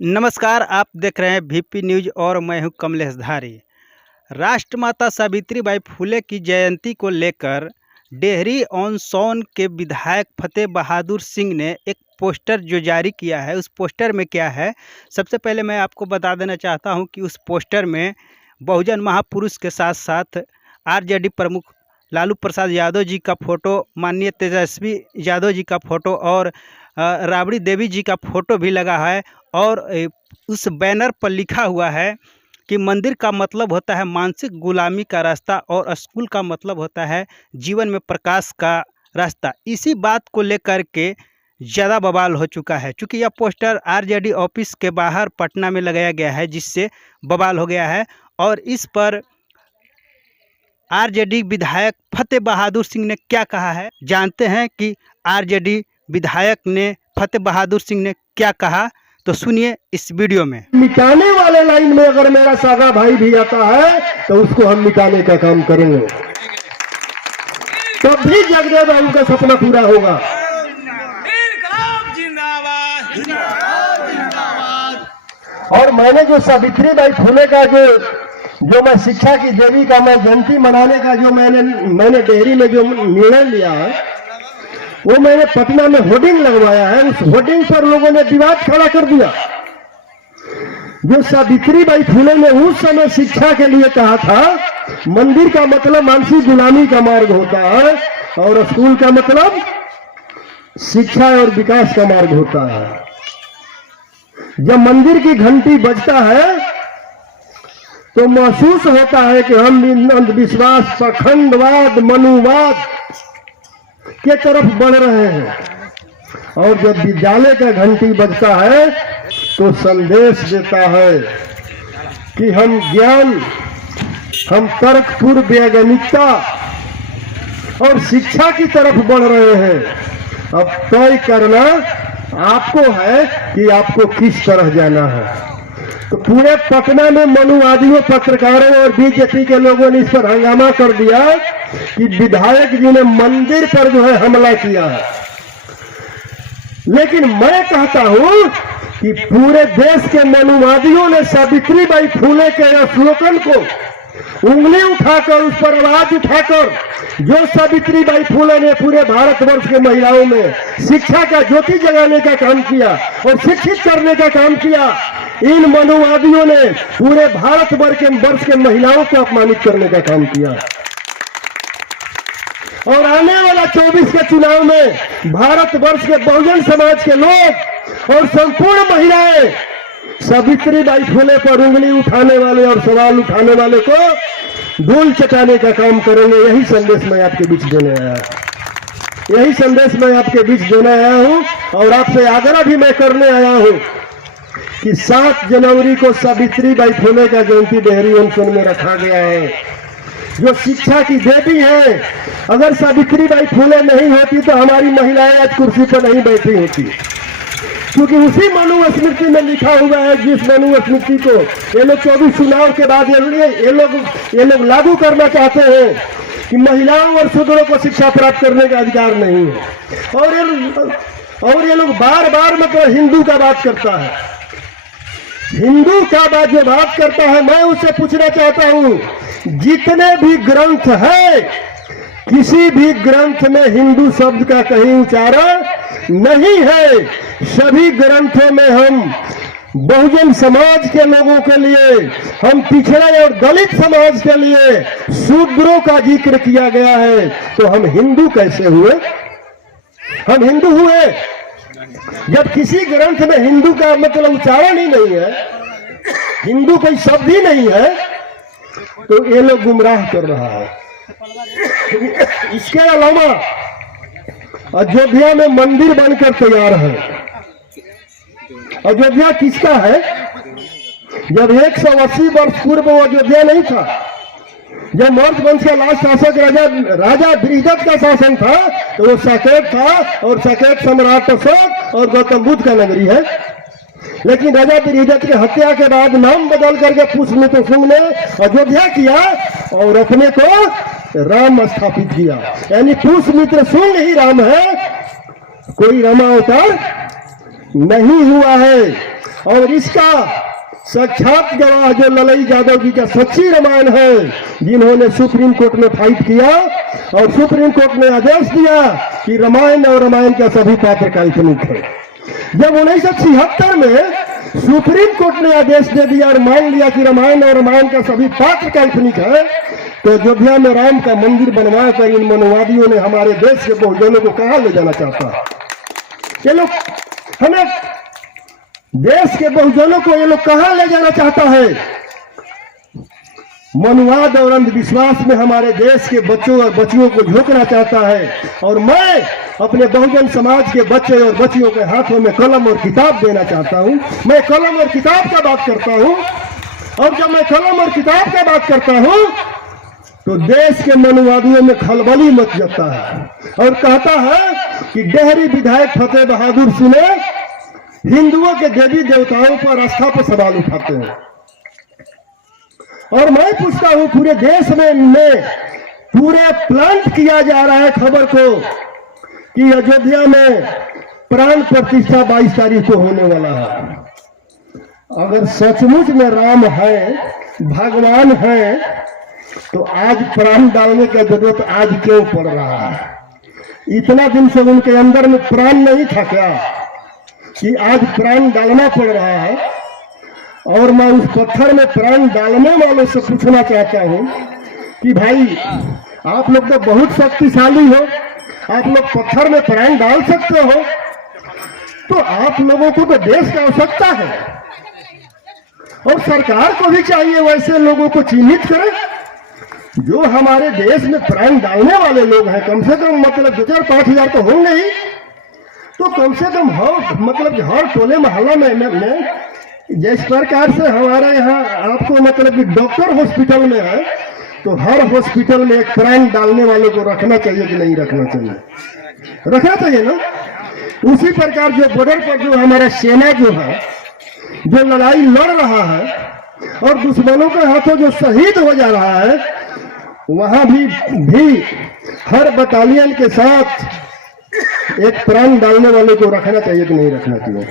नमस्कार, आप देख रहे हैं वीपी न्यूज और मैं हूं कमलेश धारी। राष्ट्रमाता सावित्रीबाई फुले की जयंती को लेकर डेहरी ऑन सोन के विधायक फतेह बहादुर सिंह ने एक पोस्टर जो जारी किया है। उस पोस्टर में क्या है, सबसे पहले मैं आपको बता देना चाहता हूं कि उस पोस्टर में बहुजन महापुरुष के साथ साथ आरजेडी प्रमुख लालू प्रसाद यादव जी का फ़ोटो, माननीय तेजस्वी यादव जी का फ़ोटो और राबड़ी देवी जी का फ़ोटो भी लगा है। और उस बैनर पर लिखा हुआ है कि मंदिर का मतलब होता है मानसिक गुलामी का रास्ता और स्कूल का मतलब होता है जीवन में प्रकाश का रास्ता। इसी बात को लेकर के ज़्यादा बवाल हो चुका है, क्योंकि यह पोस्टर आरजेडी ऑफिस के बाहर पटना में लगाया गया है, जिससे बवाल हो गया है। और इस पर आरजेडी विधायक फतेह बहादुर सिंह ने क्या कहा है, जानते हैं कि आरजेडी विधायक ने फतेह बहादुर सिंह ने क्या कहा, तो सुनिए इस वीडियो में। मिटाने वाले लाइन में अगर मेरा सागा भाई भी आता है तो उसको हम मिटाने का काम करेंगे, तब भी जगदेव बाबू का सपना पूरा होगा। और मैंने जो सावित्रीबाई फुले का जो मैं शिक्षा की देवी का मैं जयंती मनाने का जो मैंने डेहरी में जो निर्णय लिया है, वो मैंने पटना में होर्डिंग लगवाया है। उस होर्डिंग पर लोगों ने विवाद खड़ा कर दिया। जो सावित्रीबाई फुले ने उस समय शिक्षा के लिए कहा था, मंदिर का मतलब मानसिक गुलामी का मार्ग होता है और स्कूल का मतलब शिक्षा और विकास का मार्ग होता है। जब मंदिर की घंटी बजता है तो महसूस होता है कि हम अंधविश्वास, पाखंडवाद, मनुवाद के तरफ बढ़ रहे हैं। और जब विद्यालय का घंटी बजता है तो संदेश देता है कि हम ज्ञान, हम तर्कपूर्ण वैज्ञानिकता और शिक्षा की तरफ बढ़ रहे हैं। अब तय करना आपको है कि आपको किस तरह जाना है। तो पूरे पटना में मनुवादियों, पत्रकारों और बीजेपी के लोगों ने इस पर हंगामा कर दिया कि विधायक जी ने मंदिर पर जो है हमला किया है। लेकिन मैं कहता हूं कि पूरे देश के मनुवादियों ने सावित्रीबाई फुले के स्लोगन को उंगली उठाकर, उस पर आवाज उठाकर, जो सावित्रीबाई फुले ने पूरे भारतवर्ष के महिलाओं में शिक्षा का ज्योति जगाने का काम किया और शिक्षित करने का काम किया, इन मनुवादियों ने पूरे भारतवर्ष के महिलाओं को अपमानित करने का काम किया। और आने वाला 24 के चुनाव में भारतवर्ष के बहुजन समाज के लोग और संपूर्ण महिलाएं सावित्रीबाई फुले पर उंगली उठाने वाले और सवाल उठाने वाले को धूल चटाने का काम करेंगे। यही संदेश मैं आपके बीच देने आया हूं, यही संदेश मैं आपके बीच देने आया हूं। और आपसे आग्रह भी मैं करने आया हूं कि 7 जनवरी को सावित्रीबाई फुले का जयंती डेहरी ऑन सोन में रखा गया है। जो शिक्षा की देवी है, अगर सावित्रीबाई फुले नहीं होती तो हमारी महिलाएं आज कुर्सी पर नहीं बैठी होती, क्योंकि उसी मनुस्मृति में लिखा हुआ है, जिस मनुस्मृति को ये लोग 24 चुनाव के बाद ये लोग लागू करना चाहते हैं कि महिलाओं और शूद्रों को शिक्षा प्राप्त करने का अधिकार नहीं है। और ये लोग बार बार मतलब हिंदू का बात करता है, हिंदू का बात करता है। मैं उससे पूछना चाहता हूं, जितने भी ग्रंथ है, किसी भी ग्रंथ में हिंदू शब्द का कहीं उच्चारण नहीं है। सभी ग्रंथों में हम बहुजन समाज के लोगों के लिए, हम पिछड़े और दलित समाज के लिए शूद्रों का जिक्र किया गया है। तो हम हिंदू कैसे हुए? हम हिंदू हुए जब किसी ग्रंथ में हिंदू का मतलब उच्चारण ही नहीं है, हिंदू कोई शब्द ही नहीं है, तो ये लोग गुमराह कर रहा है। इसके अलावा अयोध्या में मंदिर बनकर तैयार है। अयोध्या किसका है? जब 180 वर्ष पूर्व वो अयोध्या नहीं था, जब मौर्य वंश का लास्ट शासक राजा बृहदत्त का शासन था, तो वो साकेत था और साकेत सम्राट अशोक और गौतम बुद्ध का नगरी है। लेकिन राजा बृहदत्त की हत्या के बाद नाम बदल करके पुष्यमित्र सिंह ने अयोध्या किया और अपने को राम स्थापित किया। यानी पुष्यमित्र सिंह ही राम है, कोई रामावतार नहीं हुआ है। और इसका साक्षात गवाह जो ललई यादव जी का सच्ची रामायण है, जिन्होंने सुप्रीम कोर्ट में फाइट किया और सुप्रीम कोर्ट ने आदेश दिया कि रामायण और रामायण का सभी पात्र काल्पनिक है। जब 1976 में सुप्रीम कोर्ट ने आदेश दे दिया और मान लिया कि रामायण और रामायण का सभी पात्र काल्पनिक है, तो अयोध्या में राम का मंदिर बनवा कर इन मनोवादियों ने हमारे देश के बहुजनों को कहां ले जाना चाहता है? ये लोग हमें देश के बहुजनों को ये लोग कहां ले जाना चाहता है? मनुवाद और अंधविश्वास में हमारे देश के बच्चों और बच्चियों को झोंकना चाहता है। और मैं अपने बहुजन समाज के बच्चे और बच्चियों के हाथों में कलम और किताब देना चाहता हूं। मैं कलम और किताब का बात करता हूं, और जब मैं कलम और किताब का बात करता हूं तो देश के मनुवादियों में खलबली मच जाता है और कहता है कि डेहरी विधायक फतेह बहादुर सिंह हिंदुओं के देवी देवताओं पर आस्था पर सवाल उठाते हैं। और मैं पूछता हूं, पूरे देश में पूरे प्लांट किया जा रहा है खबर को कि अयोध्या में प्राण प्रतिष्ठा 22 तारीख को होने वाला है। अगर सचमुच में राम है, भगवान है, तो आज प्राण डालने की जरूरत आज क्यों पड़ रहा है? इतना दिन से उनके अंदर में प्राण नहीं था क्या कि आज प्राण डालना पड़ रहा है? और मैं उस पत्थर में प्राण डालने वालों से पूछना चाहता हूं कि भाई, आप लोग तो बहुत शक्तिशाली हो, आप लोग पत्थर में प्राण डाल सकते हो, तो आप लोगों को तो देश की आवश्यकता है और सरकार को भी चाहिए वैसे लोगों को चिन्हित करें जो हमारे देश में प्राण डालने वाले लोग हैं। कम से कम मतलब 2-4-5 हजार तो होंगे ही, तो कम से कम हर टोले मोहल्ला में जिस प्रकार से हमारे यहाँ आपको मतलब कि डॉक्टर हॉस्पिटल में है, तो हर हॉस्पिटल में एक प्राण डालने वाले को रखना चाहिए कि नहीं रखना चाहिए? रखना चाहिए ना। उसी प्रकार जो बॉर्डर पर जो हमारा सेना जो है, जो लड़ाई लड़ रहा है और दुश्मनों के हाथों जो शहीद हो जा रहा है, वहां भी हर बटालियन के साथ एक प्राण डालने वाले को रखना चाहिए कि नहीं रखना चाहिए?